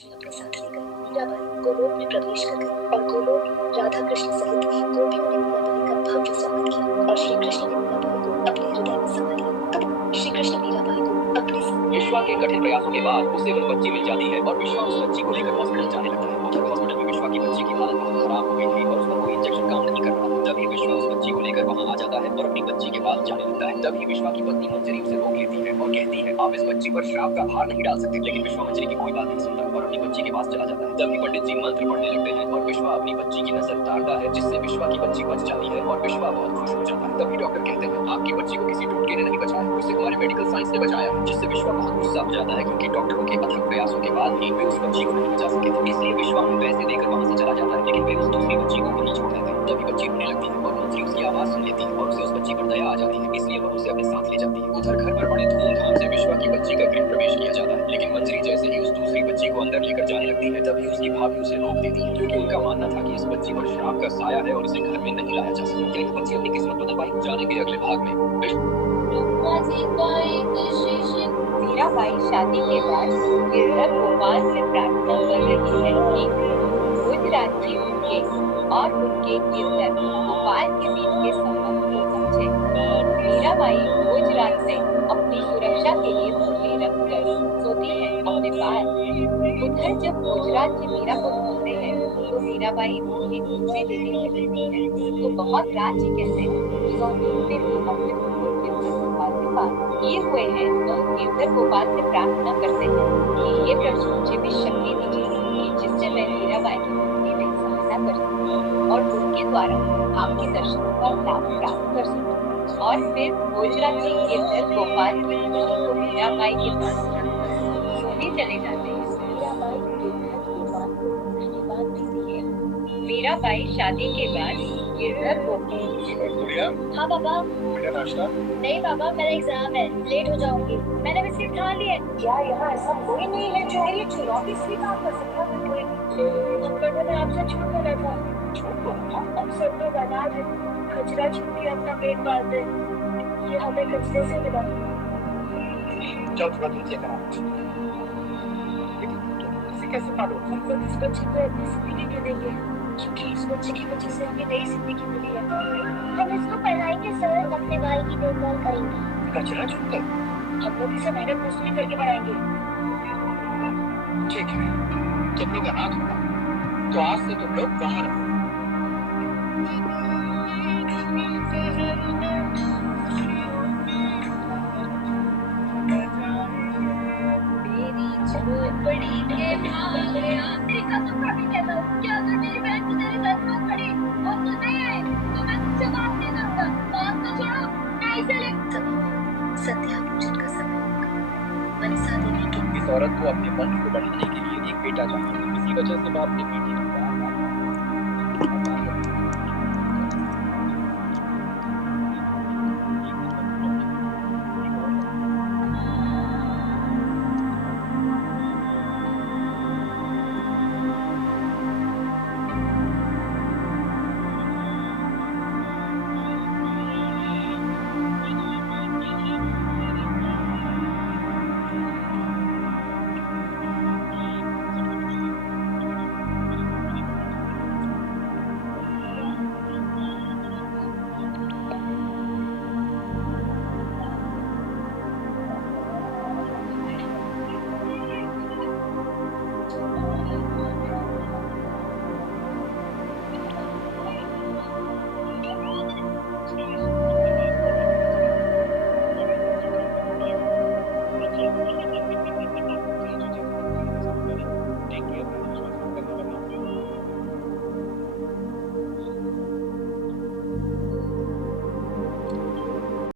अपने साथ लेकर मीराबाई गोलोक में प्रवेश कर गई और गोलोक में राधा कृष्ण सहित गोपियों ने मीराबाई का भव्य स्वागत किया और श्री कृष्ण ने मीराबाई को अपने हृदय में समा लिया। श्री कृष्ण मीराबाई को अपने साथ विश्वा के कठिन प्रयासों के बाद उसे वह बच्ची मिल जाती है और विश्वा उस बच्ची को लेकर हॉस्पिटल जाने लगता है। उधर हॉस्पिटल में विश्वा की बच्ची की हालत बहुत खराब हो गई थी और उसका कोई इंजेक्शन काम नहीं कर रहा था। तभी विश्वा उस बच्ची को लेकर वहां आ जाता है और अपनी बच्ची के पास जाने लगता है। तभी विश्वा की पत्नी मंजरी उसे रोक लेती है और कहती है, आप इस बच्ची पर श्राप का भार नहीं डाल सकते। लेकिन विश्वा मंजरी की कोई बात नहीं सुनता और अपनी बच्ची के पास चला जाता है। तभी पंडित जी मंत्र पढ़ने लगते हैं और विश्वा अपनी बच्ची की नजर उतारता है, जिससे विश्वा की बच्ची बच जाती है और विश्वा बहुत खुश हो जाता है। तभी डॉक्टर कहते हैं, आपकी बच्ची को किसी टोटके ने नहीं बचाया, उसे हमारे मेडिकल साइंस ने बचाया है। जिससे विश्वा बहुत गुस्सा हो जाता है, क्योंकि डॉक्टरों के अथक प्रयासों के बाद भी वे उस बच्ची को नहीं बचा सके थे। इसलिए विश्वा उन्हें पैसे देकर वहां से चला जाता है, लेकिन वे उस दूसरी बच्ची को वहीं छोड़ देते हैं। तभी बच्ची रोने लगती है और मंजरी उसकी आवाज सुन लेती है और उसे उस बच्ची पर दया आ जाती है, इसलिए वह उसे अपने साथ ले जाती है। उधर घर पर बड़े धूमधाम से विश्वा की बच्ची का गृह प्रवेश किया जाता है, लेकिन मंजरी जैसे ही उस दूसरी बच्ची को अंदर लेकर जाने लगती है, तभी उसकी भाभी उसे रोक देती है, क्योंकि उनका मानना था कि इस बच्ची पर श्राप का साया है और इसे घर में नहीं लाया जा सकता। क्या ये बच्ची अपनी किस्मत बदल पाई? जानेंगे अगले भाग में। मीराबाई शादी के बाद गिरधर गोपाल से प्रार्थना कर रही है कि भोजराज जी उनके और उनके गिरधर गोपाल के बीच के संबंध को समझे। मीराबाई भोजराज से अपनी सुरक्षा के लिए फुर्ती रखकर सोती है अपने पास। उधर जब भोजराज जी मीरा को ढूंढते हैं तो मीराबाई उन्हें दूसरी देवी कहती है। तो बहुत राज जी कहते हैं कि वह ढूंढते हुए अपने गुरु गिरधर गोपाल के पास किए हुए हैं। तो गिरधर गोपाल से प्रार्थना करते हैं कि हे प्रभु, मुझे भी शक्ति दीजिए कि जिससे मैं मीराबाई की मुक्ति में सहायता कर सकूं और उनके द्वारा आपके दर्शनों का लाभ प्राप्त कर सकूं। और फिर भोजराज जी गिरधर गोपाल की मूर्ति को मीराबाई के पास रखकर सोने चले जाते हैं। मीराबाई गिरधर गोपाल को धन्यवाद देती है। मीराबाई शादी के बाद गिरधर गोपाल। हाँ पापा। बेटा नाश्ता? नहीं पापा, मेरा एग्जाम है, लेट हो जाऊंगी। मैंने बिस्किट खा लिए। क्या यहाँ ऐसा कोई नहीं है जो ये चुनौती स्वीकार कर सकता है? कोई अंकल ने आपसे झूठ बोला था। झूठ बोला? हम सब लोग अनाथ हैं, कचरा छुप के अपना पेट पालते हैं। ये हमें कचरे से मिला। चल थोड़ा दूध लेकर आ। इसे कैसे मालूम? हम लोग इस बच्चे को अपनी जिंदगी दे देंगे, क्योंकि इस बच्चे की वजह से हमें नई जिंदगी मिली है। हम इसको पढ़ाएंगे सर, अपने भाई की देखभाल करेंगे। कचरा छूट कर? हम लोग इसे मेहनत मजदूरी करके पढ़ाएंगे। ठीक है, तुम लोग अनाथ हो ना, तो आज से तुम लोग वहाँ रहो। मेरी झोपड़ी के मालिया, तेरी कसम खा के कहता हूँ कि अगर मेरी बहन को तेरे घर में पड़ी और तू नहीं आए तो मैं तुझसे बात नहीं करूंगा। बात तो छोड़ो, मैं इसे ले। संध्या पूजन का समय होगा। मनसा देवी के इस औरत को अपने वंश को बढ़ाने के लिए एक बेटा चाहिए। इसी वजह से वह अपनी बेटी को बार-बार